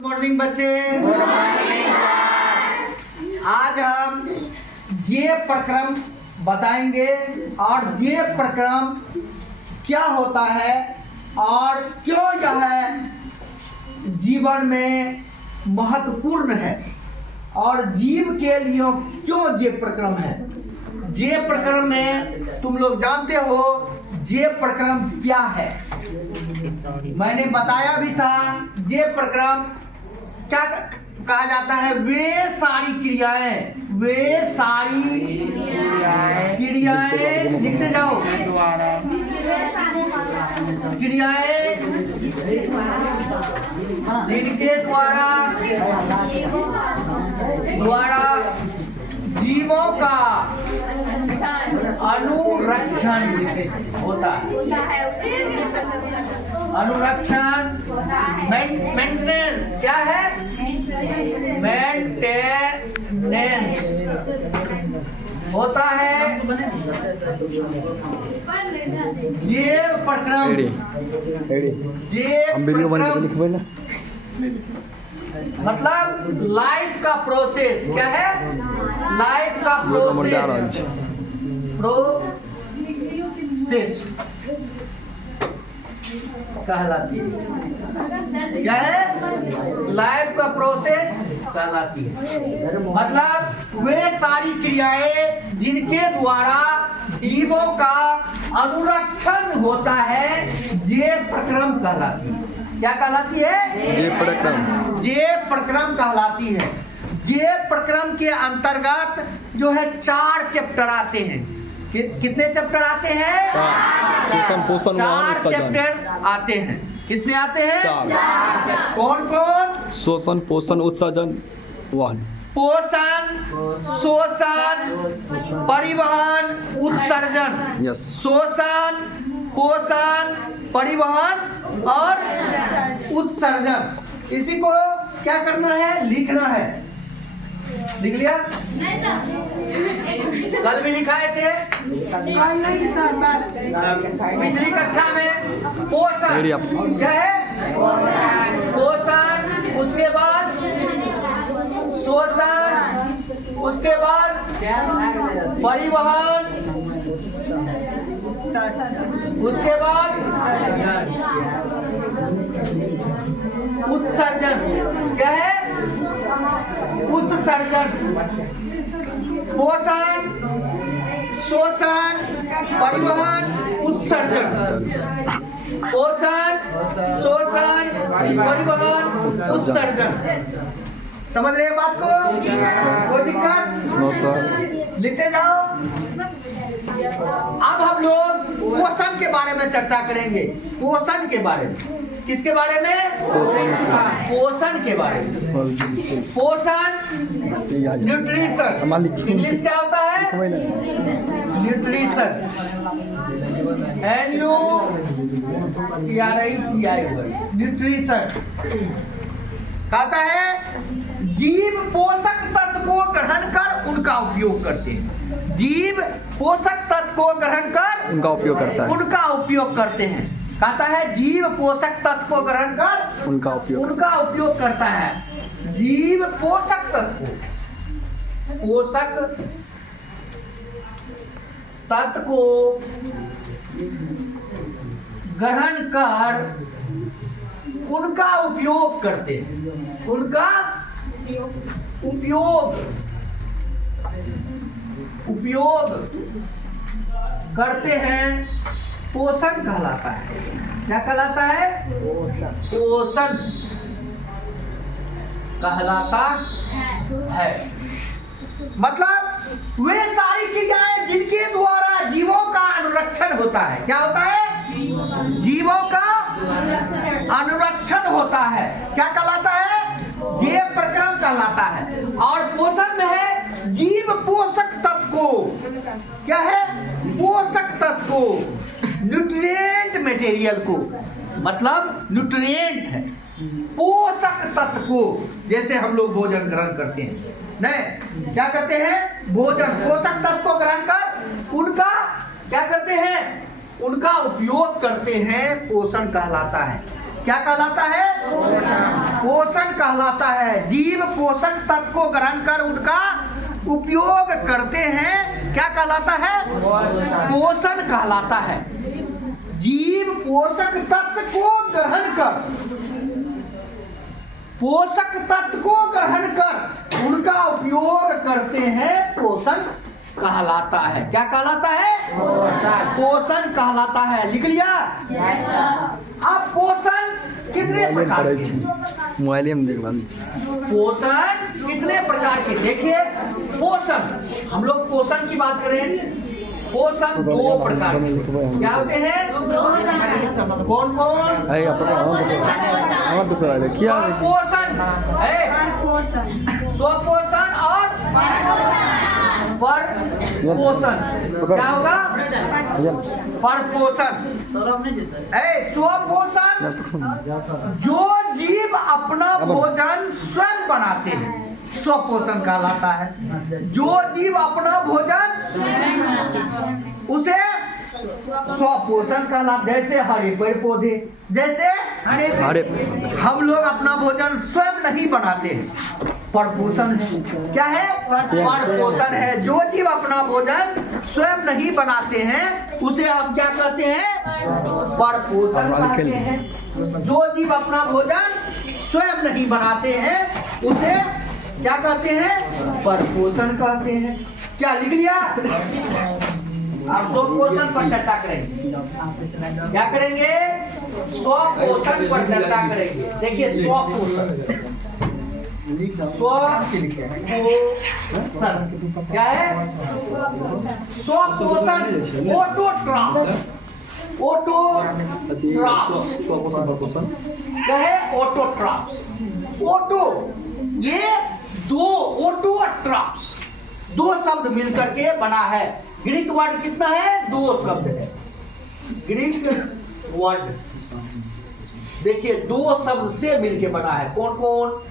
Morning बच्चे। आज हम जे प्रक्रम बताएंगे और जे प्रक्रम क्या होता है और क्यों यह जीवन में महत्वपूर्ण है और जीव के लिए क्यों जे प्रक्रम है। जे प्रक्रम में तुम लोग जानते हो जे प्रक्रम क्या है। मैंने बताया भी था जे प्रक्रम क्या कहा जाता है। वे सारी क्रियाएं लिखते जाओ। क्रियाएं जिनके द्वारा जीवों का अनुरक्षण होता है। अनुरक्षण मेंटेनेंस क्या है? मेंटेनेंस होता है। ये प्रक्रम मतलब लाइफ का प्रोसेस क्या है? लाइफ का प्रोसेस कहलाती है। क्या है? लाइफ का प्रोसेस कहलाती है। मतलब वे सारी क्रियाएं जिनके द्वारा जीवों का अनुरक्षण होता है जे प्रक्रम कहलाती है। क्या कहलाती है? जे प्रक्रम। जे प्रक्रम कहलाती है। जे प्रक्रम के अंतर्गत जो है 4 चैप्टर आते हैं। कितने चैप्टर आते हैं? 4 चैप्टर आते हैं। कितने आते हैं? 4। कौन कौन? शोषण, पोषण, उत्सर्जन 1। पोषण, शोषण, परिवहन, उत्सर्जन। यस। शोषण, पोषण, परिवहन और उत्सर्जन। इसी को क्या करना है? लिखना है। लिख लिया? कल भी लिखाए थे। पिछली कक्षा में पोषण क्या है? पोषण, उसके बाद शोषण, उसके बाद परिवहन, उसके बाद उत्सर्जन। क्या है? उत्सर्जन। पोषण, शोषण, परिवहन, उत्सर्जन। पोषण, शोषण, परिवहन, उत्सर्जन। समझ रहे हैं बात को? कोई दिक्कत? No sir. लिखते जाओ। अब हम लोग पोषण के बारे में चर्चा करेंगे। पोषण के बारे में। किसके बारे में? पोषण के बारे में। पोषण न्यूट्रिशन। इंग्लिश क्या होता है? न्यूट्रिशन। न्यूट्रिशन कहता है जीव पोषक तत्व को ग्रहण कर उनका उपयोग करते हैं। जीव पोषक तत्व को ग्रहण कर उनका उपयोग करते हैं। कहता है जीव पोषक तत्व को ग्रहण कर उनका उपयोग करता है। जीव पोषक तत्व को ग्रहण कर उनका उपयोग करते हैं। उनका उपयोग करते हैं। पोषण कहलाता है। क्या कहलाता है? पोषण कहलाता है। मतलब वे सारी क्रियाएं जिनके द्वारा जीवों का अनुरक्षण होता है। क्या होता है? जीवों का अनुरक्षण होता है। क्या कहलाता है? जे प्रक्रम कहलाता है। और पोषण में है जीव पोषक तत्व को। क्या है? पोषक तत्व को, न्यूट्रिएंट मटेरियल को, मतलब न्यूट्रिएंट है पोषक तत्व को। जैसे हम लोग भोजन ग्रहण करते हैं, नहीं क्या करते हैं? भोजन पोषक तत्व को ग्रहण कर उनका क्या करते हैं? उनका उपयोग करते हैं। पोषण कहलाता है। क्या कहलाता है? पोषण कहलाता है। जीव पोषक तत्व को ग्रहण कर उनका उपयोग करते हैं, क्या कहलाता है? पोषण कहलाता है। जीव पोषक तत्व को ग्रहण कर, पोषक तत्व को ग्रहण कर उनका उपयोग करते हैं, पोषण कहलाता है। क्या कहलाता है? पोषण कहलाता है। लिख लिया? अब पोषण कितने प्रकार के? मोबाइल में देख लो। पोषण कितने प्रकार के? देखिए, पोषण, हम लोग पोषण की बात करें, पोषण दो प्रकार के क्या होते हैं? कौन कौन? क्या पोषण है, स्वपोषण और पर पोषण। क्या होगा? पर पोषण। स्वपोषण, जो जीव अपना भोजन स्वयं बनाते हैं, स्वपोषण कहलाता है। जो जीव अपना भोजन उसे स्वपोषण कहलाता। जैसे हरे पेड़ पौधे, जैसे हरे हम लोग अपना भोजन स्वयं नहीं बनाते हैं, परपोषण है। क्या है? परपोषण है। जो जीव अपना भोजन स्वयं नहीं बनाते हैं उसे हम क्या कहते हैं? परपोषण कहते हैं। जो जीव अपना भोजन स्वयं नहीं बनाते हैं उसे क्या कहते हैं? परपोषण कहते हैं। क्या लिख लिया? आप स्वपोषण पर चर्चा करेंगे। क्या करेंगे? स्वपोषण पर चर्चा करेंगे। देखिए, स्वपोषण, स्वपोषण क्या है? स्वपोषण ऑटोट्रॉफ, क्या है? ऑटोट्रॉफ। ऑटो, ये दो ऑटोट्रॉफ्स, दो शब्द मिलकर के बना है। ग्रीक वर्ड कितना है? दो शब्द है। ग्रीक वर्ड देखिए दो शब्द से मिलके बना है। कौन कौन?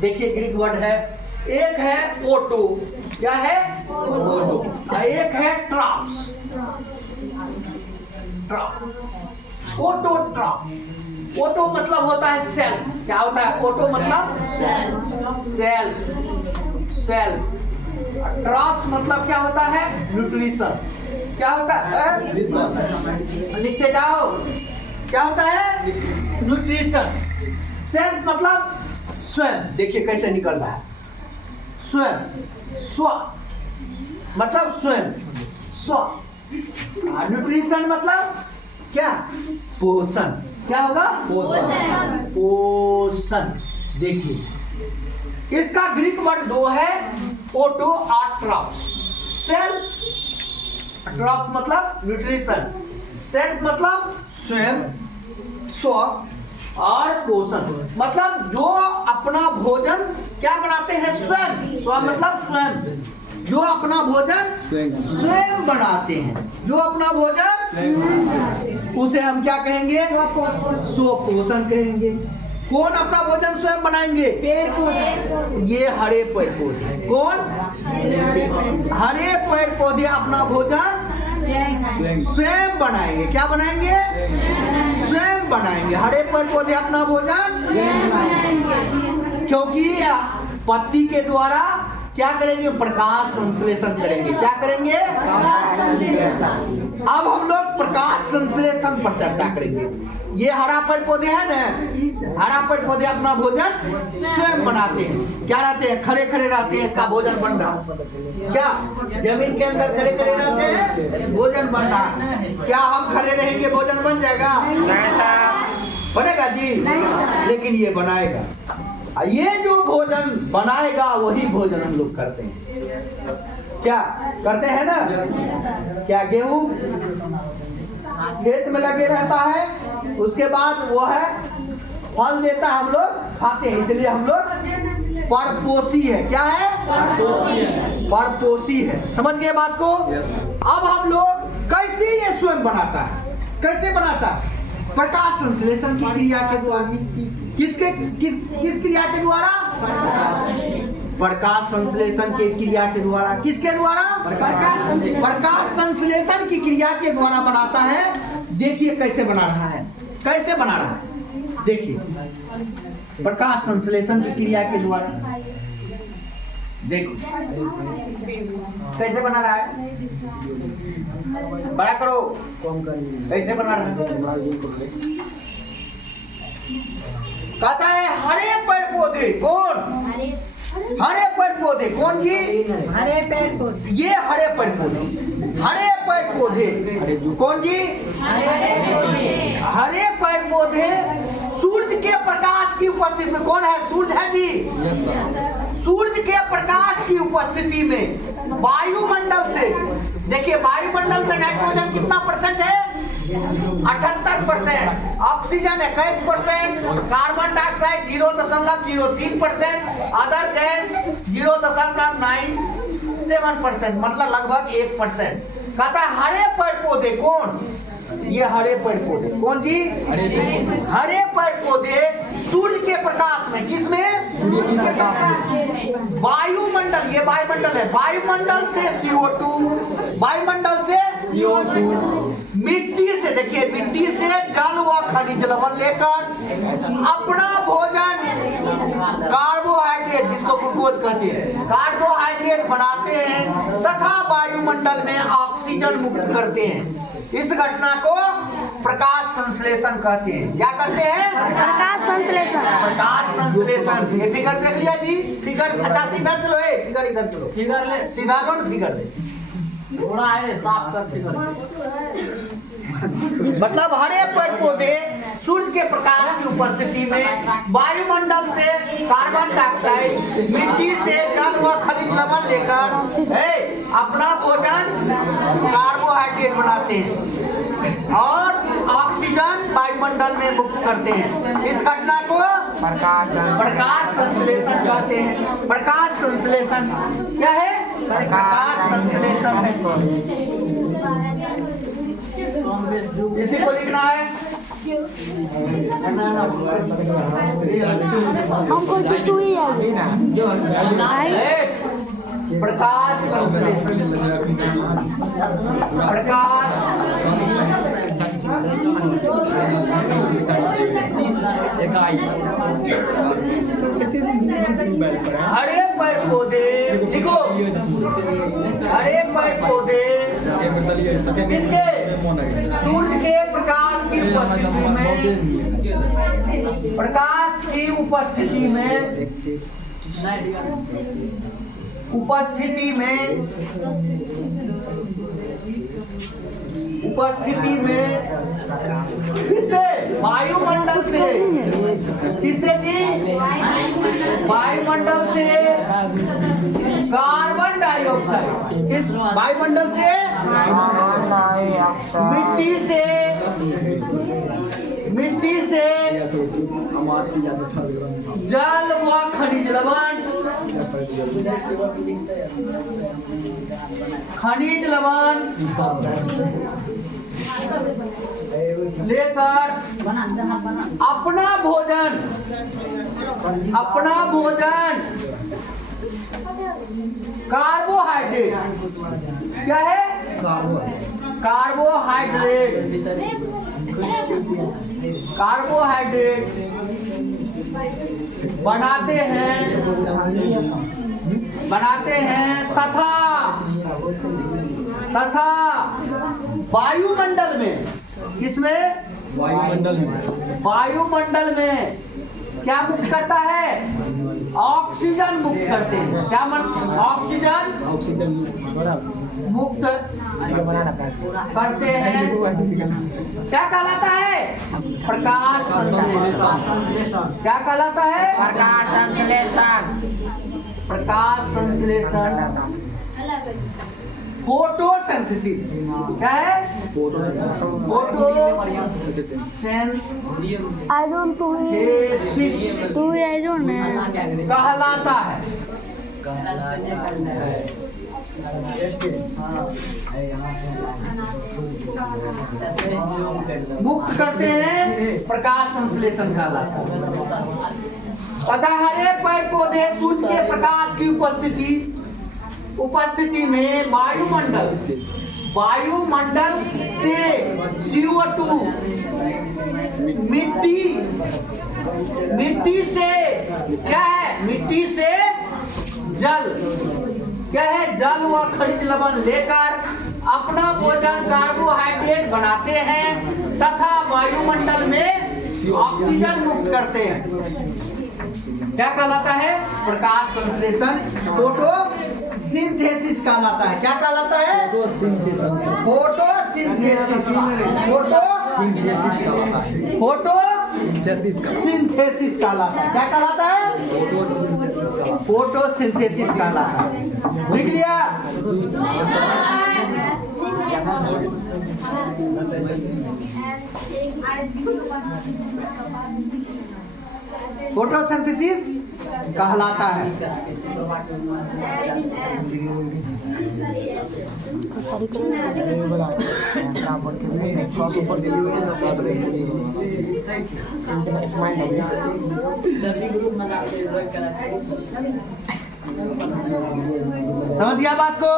देखिए, ग्रीक वर्ड है, एक है ओटो, क्या है? ओटो। एक है ट्राप्स, ट्राप, ओटो ट्राप। ओटो मतलब होता है सेल्फ। क्या होता है? ओटो मतलब सेल्फ, सेल्फ। ट्राप्स मतलब क्या होता है? न्यूट्रिशन। क्या होता है? लिखते जाओ। क्या होता है? न्यूट्रिशन। सेल्फ मतलब स्वयं। देखिए कैसे निकल रहा है, स्वयं, स्व मतलब स्वयं, स्व। न्यूट्रिशन मतलब क्या? पोषण। क्या होगा? पोषण, पोषण। देखिए, इसका ग्रीक वर्ड दो है, ओटो और ट्रॉप्स। सेल्फ, ट्रॉप मतलब न्यूट्रिशन, सेल्फ मतलब स्वयं, स्व, और पोषण मतलब जो अपना भोजन क्या बनाते हैं? स्वयं। स्व मतलब स्वयं, जो अपना भोजन स्वयं बनाते हैं, जो अपना भोजन, उसे हम क्या कहेंगे? स्वपोषण कहेंगे। कौन अपना भोजन स्वयं बनाएंगे? पेड़ पौधे। ये हरे पेड़ पौधे। कौन? हरे पेड़ पौधे अपना भोजन स्वयं बनाएंगे। क्या बनाएंगे? स्वयं बनाएंगे। हरे पेड़ पौधे अपना भोजन क्योंकि पत्ती के द्वारा क्या करेंगे? प्रकाश संश्लेषण करेंगे। क्या करेंगे? अब हम लोग प्रकाश संश्लेषण पर चर्चा करेंगे। ये हरा पेड़ पौधे है ना, हरा पेड़ पौधे अपना भोजन स्वयं बनाते हैं। क्या रहते हैं? खड़े खड़े रहते हैं, इसका भोजन बन रहा। क्या जमीन के अंदर खड़े खड़े रहते हैं, भोजन बन रहा। क्या हम खड़े रहेंगे भोजन बन जाएगा? बनेगा जी? लेकिन ये बनाएगा। ये जो भोजन बनाएगा वही भोजन हम लोग करते हैं। क्या करते हैं ना? क्या गेहूं खेत में लगे रहता है, उसके बाद वो है फल देता है, हम लोग खाते हैं, इसलिए हम लोग परपोषी है। क्या है? परपोषी है। समझ गए बात को? अब हम लोग कैसे ये स्वयं बनाता है? कैसे बनाता है? प्रकाश संश्लेषण की क्रिया के द्वारा। किस क्रिया के द्वारा? प्रकाश संश्लेषण की क्रिया के द्वारा। किसके द्वारा? प्रकाश संश्लेषण की क्रिया के द्वारा बनाता है। देखिए कैसे बना रहा है, कैसे बना रहा है। देखिए प्रकाश संश्लेषण की क्रिया के द्वारा देखो कैसे बना रहा है, बड़ा करो, कैसे बना रहा है। कहता है हरे पेड़ पौधे कौन, हरे पेड़ पौधे कौन जी, हरे पेड़ पौधे, ये हरे पेड़ पौधे, हरे पेड़ पौधे कौन जी, हरे पेड़ पौधे सूर्य के प्रकाश की उपस्थिति में, कौन है, सूर्य है जी, सूर्य के प्रकाश की उपस्थिति में वायुमंडल से, देखिए वायुमंडल में नाइट्रोजन कितना परसेंट है, 78%, oxygen 21%, carbon dioxide 0.03%, other gas 0.97%, मतलब लगभग 1%। कहता है हरे पेड़ पौधे कौन, ये हरे पेड़ पौधे कौन जी, हरे पेड़ पौधे सूर्य के प्रकाश में, किसमें, सूर्य के प्रकाश में, वायुमंडल, ये वायुमंडल है, वायुमंडल से CO2, वायुमंडल से CO2, मिट्टी से, देखिए मिट्टी से जल व खनिज लवण लेकर अपना भोजन कार्बोहाइड्रेट, जिसको ग्लूकोज कहते हैं, कार्बोहाइड्रेट बनाते हैं तथा वायुमंडल में ऑक्सीजन मुक्त करते हैं। इस घटना को प्रकाश संश्लेषण कहते हैं। क्या करते हैं, प्रकाश संश्लेषण, प्रकाश संश्लेषण। ये फिगर देख लिया जी, फिगर, अच्छा सीधा चलो, फिगर इधर चलो, फिगर ले, सीधा लो, फिगर दे, थोड़ा है साफ कर फिगर। मतलब हरे पेड़ पौधे सूर्य के प्रकाश की उपस्थिति में वायुमंडल से कार्बन डाइऑक्साइड, मिट्टी से जल व खनिज लवण लेकर अपना भोजन कार्बोहाइड्रेट बनाते हैं और ऑक्सीजन वायुमंडल में मुक्त करते हैं। इस घटना को प्रकाश संश्लेषण कहते हैं। प्रकाश संश्लेषण क्या है, प्रकाश संश्लेषण है, इसी को लिखना है। हमको तो ही आई प्रकाश संश्लेषण, प्रकाश हरे पेड़ पौधे, देखो हरे पेड़ पौधे किसके, सूर्य के प्रकाश की उपस्थिति में, प्रकाश की उपस्थिति में, उपस्थिति में किसे, वायुमंडल से, किसे जी, वायुमंडल से कार्बन डाइऑक्साइड, किस वायुमंडल से, मिट्टी से जल व खनिज लवण, लेकर अपना भोजन कार्बोहाइड्रेट, क्या है, कार्बोहाइड्रेट बनाते हैं तथा वायुमंडल में, किसमें, वायुमंडल में क्या मुक्त करता है, ऑक्सीजन मुक्त करते हैं। क्या ऑक्सीजन मुक्त करते हैं। क्या कहलाता है, प्रकाश संश्लेषण। क्या कहलाता है, प्रकाश संश्लेषण। फोटोसिंथेसिस क्या है, आई डोंट कहलाता है। मुक्त करते हैं, प्रकाश संश्लेषण कहलाता है। अतः हरे पेड़ पौधे सूर्य के प्रकाश की उपस्थिति उपस्थिति में वायुमंडल से CO2 मिट्टी से क्या है, मिट्टी से जल क्या है, जल व खनिज लवण लेकर अपना भोजन कार्बोहाइड्रेट बनाते हैं तथा वायुमंडल में ऑक्सीजन मुक्त करते हैं। क्या कहलाता है? प्रकाश संश्लेषण, फोटोसिंथेसिस कहलाता है। क्या कहलाता है? फोटोसिंथेसिस कहलाता है। क्या कहलाता है? फोटोसिंथेसिस कहलाता है। लिख लिया? फोटोसिंथेसिस कहलाता है। समझ गया बात को?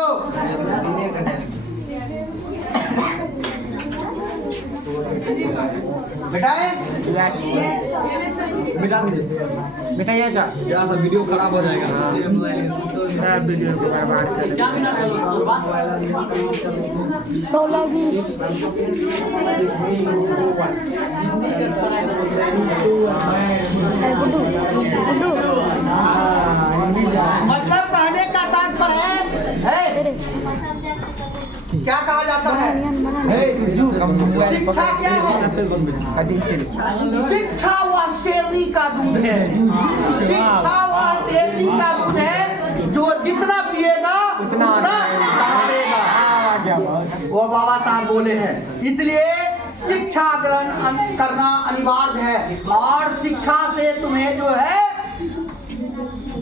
बेटा बेटा सा वीडियो खराब हो जाएगा। वीडियो 16 20 मतलब कहने का तात्पर्य है क्या कहा जाता है? शिक्षा क्या है? शिक्षा वह शेरनी का दूध है। शिक्षा वह शेरनी का दूध है जो जितना पिएगा उतना दहाड़ेगा। वो बाबा साहब बोले हैं। इसलिए शिक्षा ग्रहण करना अनिवार्य है और शिक्षा से तुम्हें जो है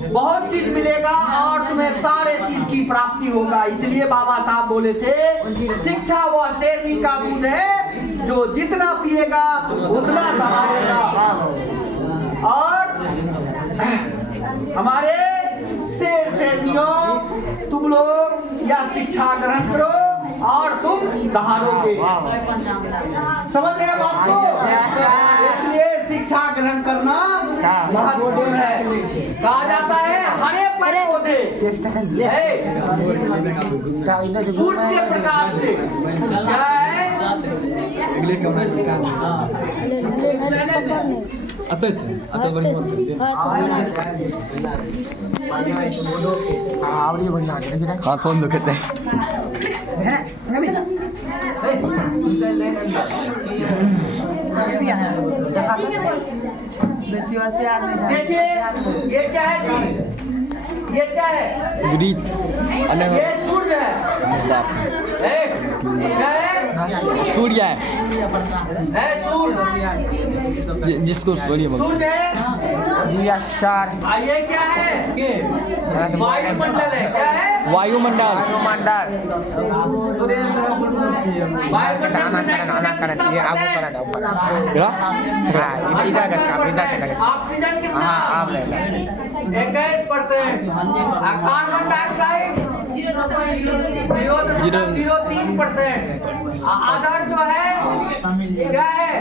बहुत चीज मिलेगा और तुम्हें सारे चीज की प्राप्ति होगा। इसलिए बाबा साहब बोले थे शिक्षा वह शेरनी का दूध है जो जितना पिएगा उतना दहाड़ेगा। और हमारे शेरनियों तुम लोग यह शिक्षा ग्रहण करो और तुम दहाड़ोगे। समझ रहे बात को? इसलिए शिक्षा ग्रहण करना महत्वपूर्ण है। कहा जाता है हरे पेड़ पौधे सूर्य के प्रकाश से क्या है? हाथों दुखते देखिए ये क्या है जी? ये क्या है? ये सूर्य है। क्या है? सूर्य है सूर्य जिसको सूर्य सूर्य है। ये क्या है? वायुमंडल है। क्या है? वायुमंडल ऑक्सीजन कितना? 21%। Carbon dioxide 0.03%। अदर जो है क्या है?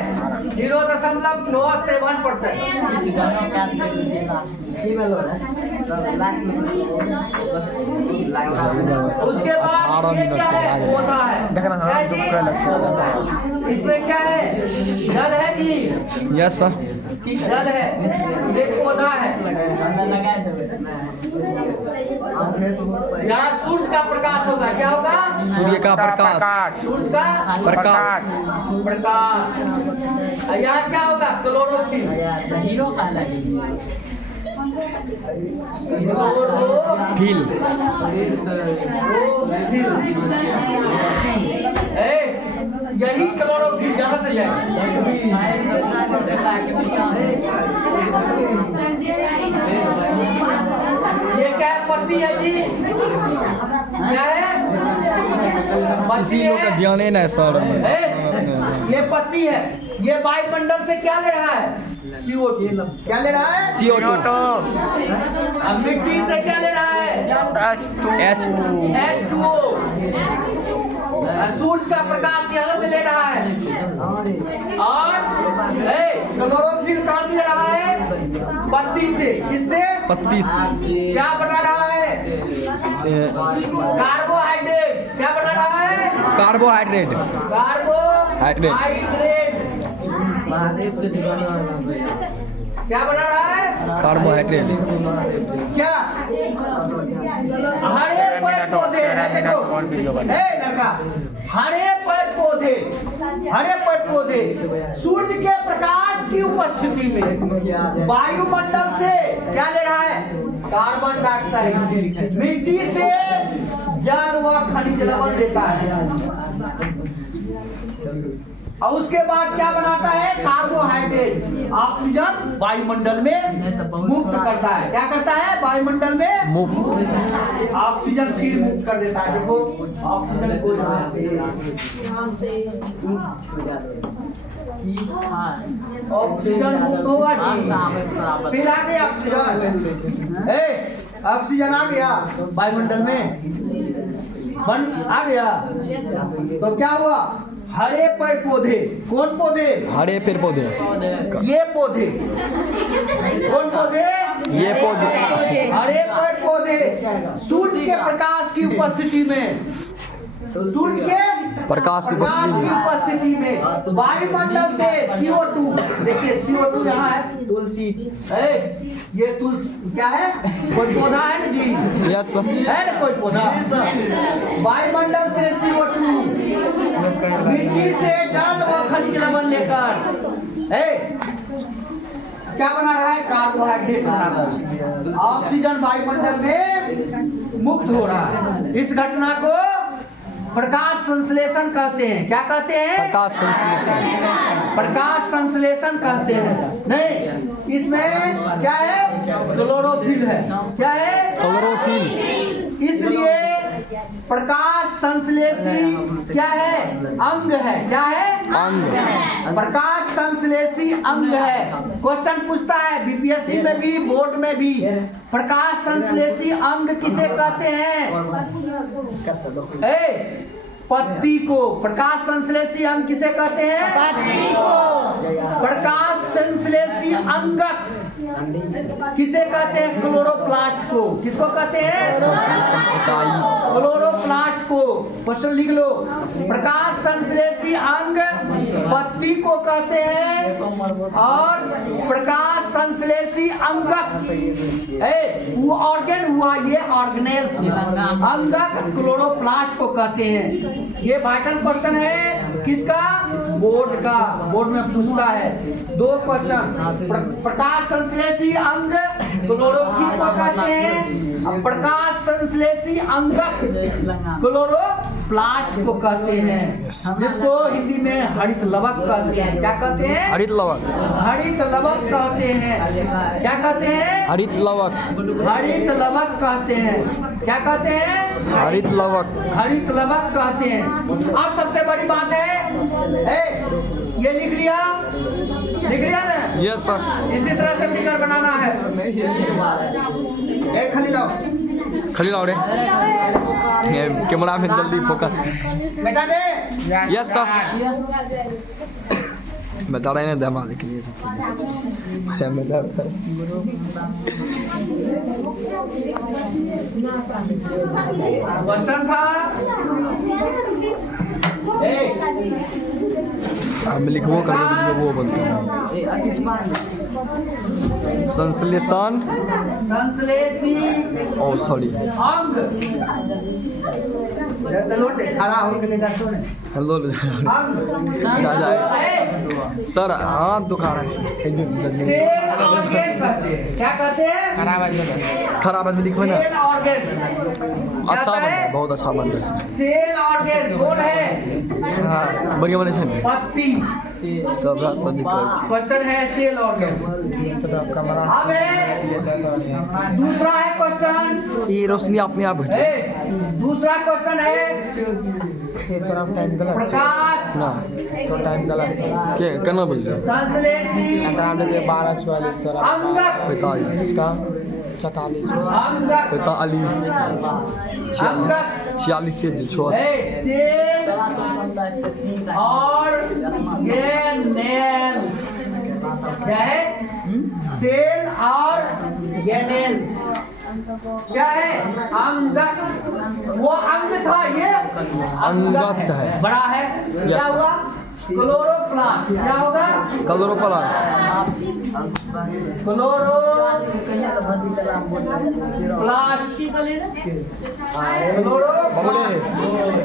0.97%। उसके बाद ये क्या है? पौधा है। इसमें क्या है? जल है जी। यस सर जल है। ये पौधा है। जहाँ सूर्य का प्रकाश होगा क्या होगा? सूर्य का प्रकाश सूर्य का प्रकाश यहाँ क्या होगा? क्लोरोफिल। यही क्लोरोफिल जहाँ से जाए। ये क्या पत्ती है जी? क्या है? इसी लोग का ध्यान है ना सर। ये पत्ती है। ये वायुमंडल से क्या ले रहा है? CO2। क्या ले रहा है? CO2। अब मिट्टी से क्या ले रहा है? H2O। सूरज का प्रकाश यहाँ से ले रहा है और क्लोरोफिल कहाँ से ले रहा है? पत्ती से। किससे? पत्ती से। क्या बना रहा है? कार्बोहाइड्रेट। क्या बना रहा है? कार्बोहाइड्रेट। कार्बोहाइड्रेट। क्या बना रहा है? कार्बोहाइड्रेट। क्या? हरे पेड़ पौधे हैं, देखो लड़का, हरे पेड़ पौधे सूर्य के प्रकाश की उपस्थिति में वायुमंडल से क्या ले रहा है? Carbon dioxide. मिट्टी से जल व खनिज लवण लेता है और उसके बाद क्या बनाता है? कार्बोहाइड्रेट। ऑक्सीजन वायुमंडल में मुक्त करता है। क्या करता है? वायुमंडल में मुक्त। ऑक्सीजन फिर मुक्त कर देता है। देखो ऑक्सीजन को ऑक्सीजन मुक्त हुआ जी, फिर आ गया ऑक्सीजन। ऑक्सीजन आ गया वायुमंडल में, आ गया तो क्या हुआ? हरे पेड़ पौधे। कौन पौधे? हरे पेड़ पौधे। ये पौधे। कौन पौधे? ये पौधे। हरे पेड़ पौधे सूर्य के प्रकाश की उपस्थिति में, सूर्य के प्रकाश की उपस्थिति में वायुमंडल से CO2, देखिए CO2 यहाँ है, तुलसी। ये तुलसी क्या है? कोई पौधा है ना जी? यस है ना कोई पौधा? वायुमंडल से CO2, मिट्टी से जल व खनिज लवण लेकर क्या बना रहा है? कार्बोहाइड्रेट बना रहा है। ऑक्सीजन वायुमंडल में मुक्त हो रहा है। इस घटना को प्रकाश संश्लेषण कहते हैं। क्या कहते हैं? प्रकाश संश्लेषण। प्रकाश संश्लेषण कहते हैं। नहीं, इसमें क्या है? क्लोरोफिल है। क्या है? क्लोरोफिल। इसलिए प्रकाश संश्लेषी क्या है? अंग है। क्या है? अंग। प्रकाश संश्लेषी अंग है। क्वेश्चन पूछता है बीपीएससी में भी, बोर्ड में भी, प्रकाश संश्लेषी अंग किसे कहते हैं? पत्ती को। प्रकाश संश्लेषी अंग किसे कहते हैं? पत्ती को। प्रकाश संश्लेषी अंगक किसे कहते हैं? क्लोरोप्लास्ट को। किसको कहते हैं? क्लोरोप्लास्ट को। क्वेश्चन लिख लो। प्रकाश संश्लेषी अंग पत्ती को कहते हैं और प्रकाश संश्लेषी अंगक वो ऑर्गेन हुआ, ये ऑर्गेनेल्स अंगक क्लोरोप्लास्ट को कहते हैं। ये वाइटल क्वेश्चन है किसका? बोर्ड का। बोर्ड में पूछता है 2 क्वेश्चन। प्रकाश संश्लेषी अंग क्लोरोफिल को कहते हैं, प्रकाश संश्लेषी अंगक क्लोरोप्लास्ट को कहते हैं, जिसको हिंदी में हरित लवक कहते हैं। क्या कहते हैं? हरित लवक। हरित लवक कहते हैं। क्या कहते हैं? हरित लवक। हरित लवक कहते हैं। क्या कहते हैं? हरित लवक। हरित लवक कहते हैं। अब सबसे बड़ी बात है, ये लिख लिया ना? Yes sir. इसी तरह से फिगर बनाना है। एक खाली लाओ, खाली लाओ रे। ये कैमरा में जल्दी फोकस। बेटा दे। Yes sir. बता रहे हैं दमा लिख लिए। क्वेश्चन था हम लिखबो कर वो बोलते हैं संश्लेषण। संश्लेषी ओ सॉरी अंग। खड़ा होकर हेलो सर हाथ दुखा रहा है। सेल ऑर्गेन कहते हैं। क्या कहते हैं? खराब आदमी लिखो ना। सेल ऑर्गेन अच्छा बन रहा है, बहुत अच्छा बन रहा है। सेल ऑर्गेन कौन है? बढ़िया बने छे पत्ती। तब रात संधि करै छी। क्वेश्चन है सेल ऑर्गेन। अब है दूसरा है क्वेश्चन। ये रोशनी अपने आप हटे। दूसरा क्वेश्चन है प्रकाश ना तो टाइम गलत है। के केना बोल संश्लेषी अकाउंट के 1244 अंगक 45 का 44 अंगक 45 अंगक 46 से छो सेल और गेनेंस क्या है? सेल और गेनेंस क्या है? अंगक। वो अंग था, ये अंगत है। बड़ा है। क्या हुआ? क्लोरोप्लास्ट। क्या होगा? क्लोरोप्लास्ट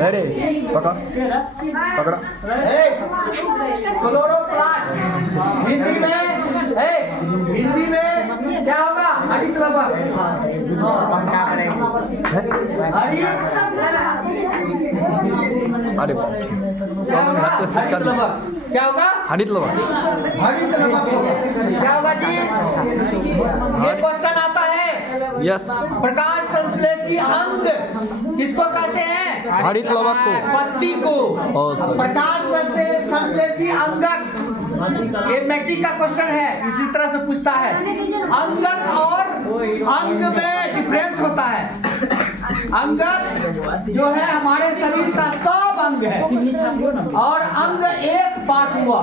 अरे पकड़ा क्लोरोप्लास्ट हिंदी में क्या होगा? हरित लवक। अरे बाप हरित लवक क्या होगा? हरित लवक हरित लवक होगा। क्या होगा जी? ये क्वेश्चन आता है। यस प्रकाश संश्लेषी अंग किसको कहते हैं? हरित लवक को पत्ती को। ओ, सर। प्रकाश संश्लेषी अंगक, ये मैट्रिक का क्वेश्चन है, इसी तरह से पूछता है। अंगक और अंग में डिफरेंस होता है। अंगक जो है हमारे शरीर का सब अंग है, और अंग एक पार्ट हुआ।